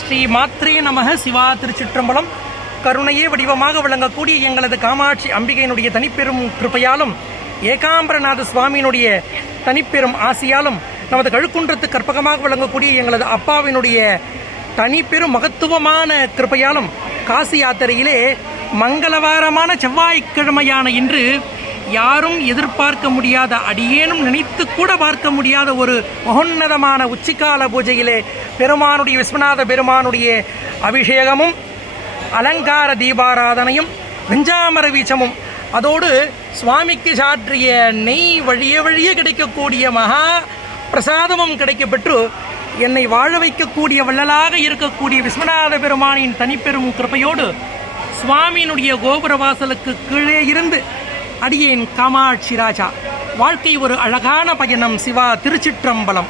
ஸ்ரீ மாத்ரே நமக சிவா திருச்சிற்றம்பலம். கருணையே வடிவமாக விளங்கக்கூடிய எங்களது காமாட்சி அம்பிகையினுடைய தனிப்பெரும் கிருபையாலும் ஏகாம்பரநாத சுவாமியினுடைய தனிப்பெரும் ஆசியாலும் நமது கழுக்குன்றத்து கற்பகமாக விளங்கக்கூடிய எங்களது அப்பாவினுடைய தனிப்பெரும் மகத்துவமான கிருபையாலும் காசி யாத்திரையிலே மங்களவாரமான செவ்வாய்க்கிழமையான இன்று யாரும் எதிர்பார்க்க முடியாத அடியேனும் நினைத்து கூட பார்க்க முடியாத ஒரு மகோன்னதமான உச்சிக்கால பூஜையிலே பெருமானுடைய விஸ்வநாத பெருமானுடைய அபிஷேகமும் அலங்கார தீபாராதனையும் வெஞ்சாமர வீச்சமும். அதோடு சுவாமிக்கு சாற்றிய நெய் வழிய வழியே கிடைக்கக்கூடிய மகா பிரசாதமும் கிடைக்கப்பெற்று என்னை வாழ வைக்கக்கூடிய வள்ளலாக இருக்கக்கூடிய விஸ்வநாத பெருமானின் தனிப்பெரும் கிருபையோடு சுவாமியினுடைய கோபுர வாசலுக்கு கீழே இருந்து அடியேன் காமாட்சி ராஜா. வாழ்க்கை ஒரு அழகான பயணம் சிவா திருச்சிற்றம்பலம்.